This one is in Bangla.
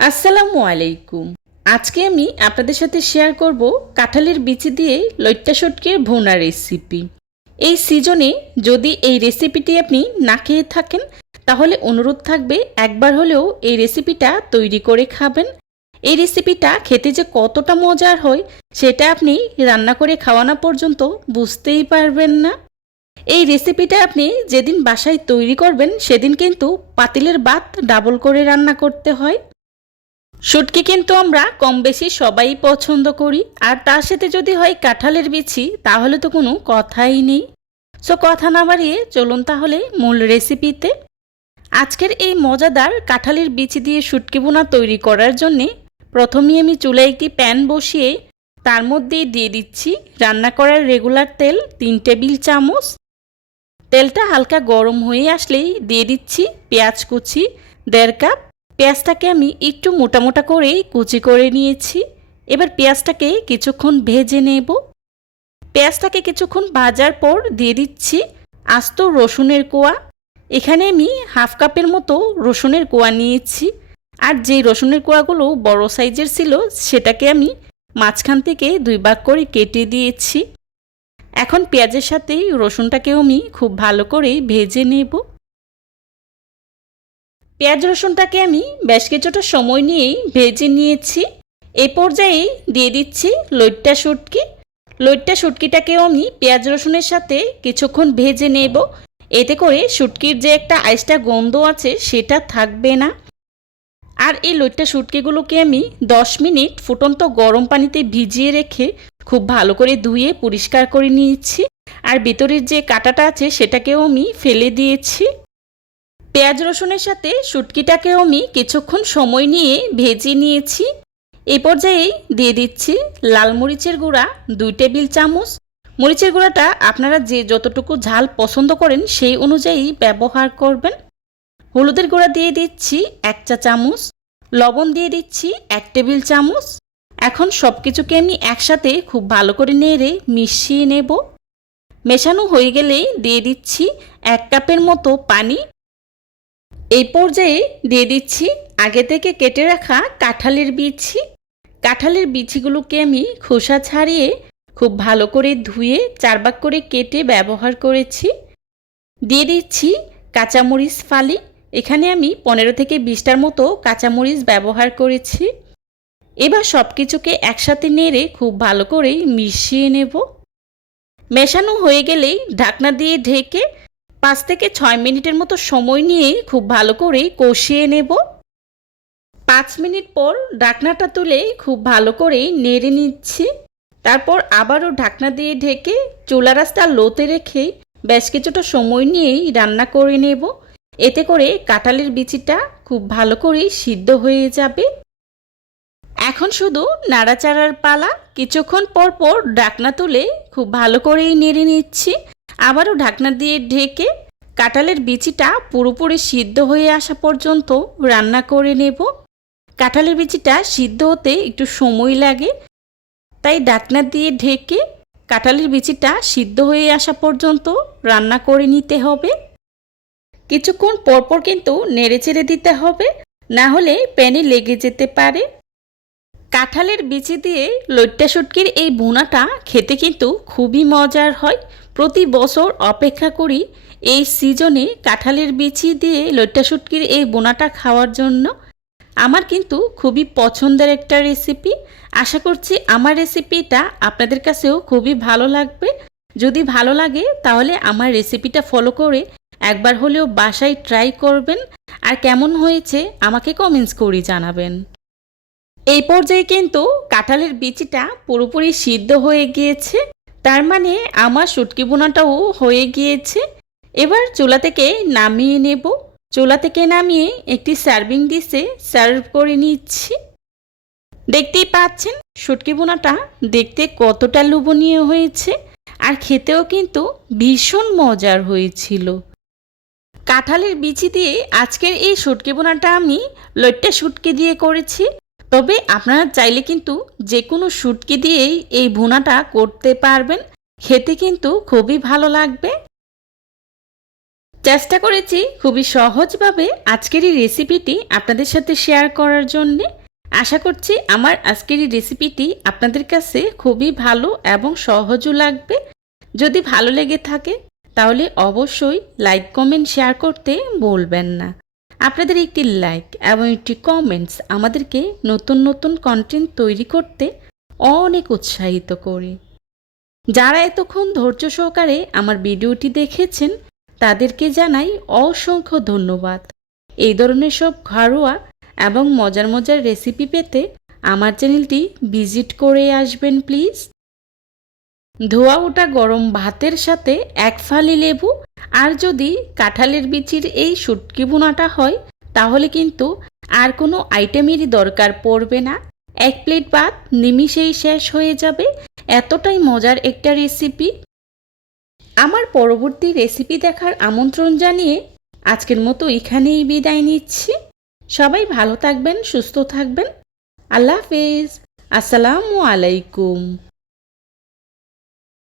আসসালামু আলাইকুম। আজকে আমি আপনাদের সাথে শেয়ার করব কাঁঠালের বিচি দিয়ে লইট্টা শুটকির ভুনা রেসিপি। এই সিজনে যদি এই রেসিপিটি আপনি না খেয়ে থাকেন তাহলে অনুরোধ থাকবে একবার হলেও এই রেসিপিটা তৈরি করে খাবেন। এই রেসিপিটা খেতে যে কতটা মজার হয় সেটা আপনি রান্না করে খাওয়ানো পর্যন্ত বুঝতেই পারবেন না। এই রেসিপিটা আপনি যেদিন বাসায় তৈরি করবেন সেদিন কিন্তু পাতিলের ভাত ডাবল করে রান্না করতে হয়। শুটকি কিন্তু আমরা কম বেশি সবাই পছন্দ করি, আর তার সাথে যদি হয় কাঁঠালের বিচি তাহলে তো কোনো কথাই নেই। সো কথা না বাড়িয়ে চলুন তাহলে মূল রেসিপিতে। আজকের এই মজাদার কাঁঠালের বিচি দিয়ে শুটকি ভুনা তৈরি করার জন্যে প্রথমেই আমি চুলায় একটি প্যান বসিয়ে তার মধ্যে দিয়ে দিচ্ছি রান্না করার রেগুলার তেল 3 টেবিল চামচ। তেলটা হালকা গরম হয়ে আসলেই দিয়ে দিচ্ছি পেঁয়াজ কুচি 1.5 কাপ। পেঁয়াজটাকে আমি একটু মোটা মোটা করে কুচি করে নিয়েছি। এবার পেঁয়াজটাকে কিছুক্ষণ ভেজে নেব। পেঁয়াজটাকে কিছুক্ষণ ভাজার পর দিয়ে দিচ্ছি আস্ত রসুনের কোয়া। এখানে আমি 1/2 কাপের মতো রসুনের কোয়া নিয়েছি, আর যেই রসুনের কোয়াগুলো বড় সাইজের ছিল সেটাকে আমি মাঝখান থেকে 2 ভাগ করে কেটে দিয়েছি। এখন পেঁয়াজের সাথে রসুনটাকেও আমি খুব ভালো করে ভেজে নেব। পেঁয়াজ রসুনটাকে আমি বেশ কিছুটা সময় নিয়েই ভেজে নিয়েছি। এই পর্যায়ে দিয়ে দিচ্ছি লইট্টা শুটকি। লইট্টা শুটকিটাকেও আমি পেঁয়াজ রসুনের সাথে কিছুক্ষণ ভেজে নেব। এতে করে শুটকির যে একটা আইসটা গন্ধ আছে সেটা থাকবে না। আর এই লইট্টা শুটকিগুলোকে আমি 10 মিনিট ফুটন্ত গরম পানিতে ভিজিয়ে রেখে খুব ভালো করে ধুয়ে পরিষ্কার করে নিয়েছি। আর ভেতরের যে কাঁটাটা আছে সেটাকেও আমি ফেলে দিয়েছি। পেঁয়াজ রসুনের সাথে শুটকিটাকেও আমি কিছুক্ষণ সময় নিয়ে ভেজে নিয়েছি। এই পর্যায়ে দিয়ে দিচ্ছি লাল মরিচের গুঁড়া 2 টেবিল চামচ। মরিচের গুঁড়াটা আপনারা যে যতটুকু ঝাল পছন্দ করেন সেই অনুযায়ী ব্যবহার করবেন। হলুদের গুঁড়া দিয়ে দিচ্ছি 1 চা চামচ। লবণ দিয়ে দিচ্ছি 1 টেবিল চামচ। এখন সব কিছুকে আমি একসাথে খুব ভালো করে নেড়ে মিশিয়ে নেব। মেশানো হয়ে গেলেই দিয়ে দিচ্ছি 1 কাপের মতো পানি। এই পর্যায়ে দিয়ে দিচ্ছি আগে থেকে কেটে রাখা কাঁঠালের বিচি। কাঁঠালের বিচিগুলোকে আমি খোসা ছাড়িয়ে খুব ভালো করে ধুয়ে 4 ভাগ করে কেটে ব্যবহার করেছি। দিয়ে দিচ্ছি কাঁচামরিচ ফালি। এখানে আমি 15 থেকে 20টার মতো কাঁচামরিচ ব্যবহার করেছি। এবার সব কিছুকে একসাথে নেড়ে খুব ভালো করে মিশিয়ে নেব। মেশানো হয়ে গেলেই ঢাকনা দিয়ে ঢেকে 5 থেকে 6 মিনিটের মতো সময় নিয়ে খুব ভালো করে কষিয়ে নেব। 5 মিনিট পর ঢাকনাটা তুলে খুব ভালো করে নেড়ে নিচ্ছি। তারপর আবারও ঢাকনা দিয়ে ঢেকে চুলা রাসটা লোতে রেখে বেশ কিছুটা সময় নিয়েই রান্না করে নেব। এতে করে কাঁঠালের বিচিটা খুব ভালো করে সিদ্ধ হয়ে যাবে। এখন শুধু নাড়াচাড়ার পালা। কিছুক্ষণ পর পর ঢাকনা তুলে খুব ভালো করেই নেড়ে নিচ্ছি। আবারও ঢাকনা দিয়ে ঢেকে কাঁঠালের বিচিটা পুরোপুরি সিদ্ধ হয়ে আসা পর্যন্ত রান্না করে নেব। কাঁঠালের বিচিটা সিদ্ধ হতে একটু সময় লাগে, তাই ঢাকনা দিয়ে ঢেকে কাঁঠালের বিচিটা সিদ্ধ হয়ে আসা পর্যন্ত রান্না করে নিতে হবে। কিছুক্ষণ পরপর কিন্তু নেড়ে চেড়ে দিতে হবে, না হলে প্যানে লেগে যেতে পারে। কাঁঠালের বিচি দিয়ে লইট্টা শুটকির এই ভুনাটা খেতে কিন্তু খুবই মজার হয়। প্রতি বছর অপেক্ষা করি এই সিজনে কাঁঠালের বিচি দিয়ে লইট্টা শুটকির এই ভুনাটা খাওয়ার জন্য। আমার কিন্তু খুবই পছন্দের একটা রেসিপি। আশা করছি আমার রেসিপিটা আপনাদের কাছেও খুবই ভালো লাগবে। যদি ভালো লাগে তাহলে আমার রেসিপিটা ফলো করে একবার হলেও বাসায় ট্রাই করবেন, আর কেমন হয়েছে আমাকে কমেন্টস করে জানাবেন। এই পর্যায়ে কিন্তু কাঁঠালের বিচিটা পুরোপুরি সিদ্ধ হয়ে গিয়েছে, তার মানে আমার শুটকি ভুনাটাও হয়ে গিয়েছে। এবার চুলা থেকে নামিয়ে নেব। চুলা থেকে নামিয়ে একটি সার্ভিং ডিশে সার্ভ করে নিচ্ছি। দেখতেই পাচ্ছেন শুটকি ভুনাটা দেখতে কতটা লোভনীয় হয়েছে, আর খেতেও কিন্তু ভীষণ মজার হয়েছিল। কাঁঠালের বিচি দিয়ে আজকের এই শুটকি ভুনাটা আমি লইট্টা শুটকি দিয়ে করেছি, তবে আপনারা চাইলে কিন্তু যে কোনো শুটকি দিয়েই এই ভুনাটা করতে পারবেন। খেতে কিন্তু খুবই ভালো লাগবে। চেষ্টা করেছি খুবই সহজভাবে আজকের এই রেসিপিটি আপনাদের সাথে শেয়ার করার জন্যে। আশা করছি আমার আজকের এই রেসিপিটি আপনাদের কাছে খুবই ভালো এবং সহজও লাগবে। যদি ভালো লেগে থাকে তাহলে অবশ্যই লাইক কমেন্ট শেয়ার করতে ভুলবেন না। আপনাদের একটি লাইক এবং একটি কমেন্টস আমাদেরকে নতুন নতুন কন্টেন্ট তৈরি করতে অনেক উৎসাহিত করে। যারা এতক্ষণ ধৈর্য সহকারে আমার ভিডিওটি দেখেছেন তাদেরকে জানাই অসংখ্য ধন্যবাদ। এই ধরনের সব ঘরোয়া এবং মজার মজার রেসিপি পেতে আমার চ্যানেলটি ভিজিট করে আসবেন প্লিজ। ধোয়া ওঠা গরম ভাতের সাথে এক ফালি লেবু আর যদি কাঁঠালের বিচির এই শুটকি ভুনাটা হয় তাহলে কিন্তু আর কোনো আইটেমেরই দরকার পড়বে না। এক প্লেট ভাত নিমিষেই শেষ হয়ে যাবে, এতটাই মজার একটা রেসিপি। আমার পরবর্তী রেসিপি দেখার আমন্ত্রণ জানিয়ে আজকের মতো এখানেই বিদায় নিচ্ছি। সবাই ভালো থাকবেন, সুস্থ থাকবেন। আল্লাহ হাফেজ। আসসালামু আলাইকুম।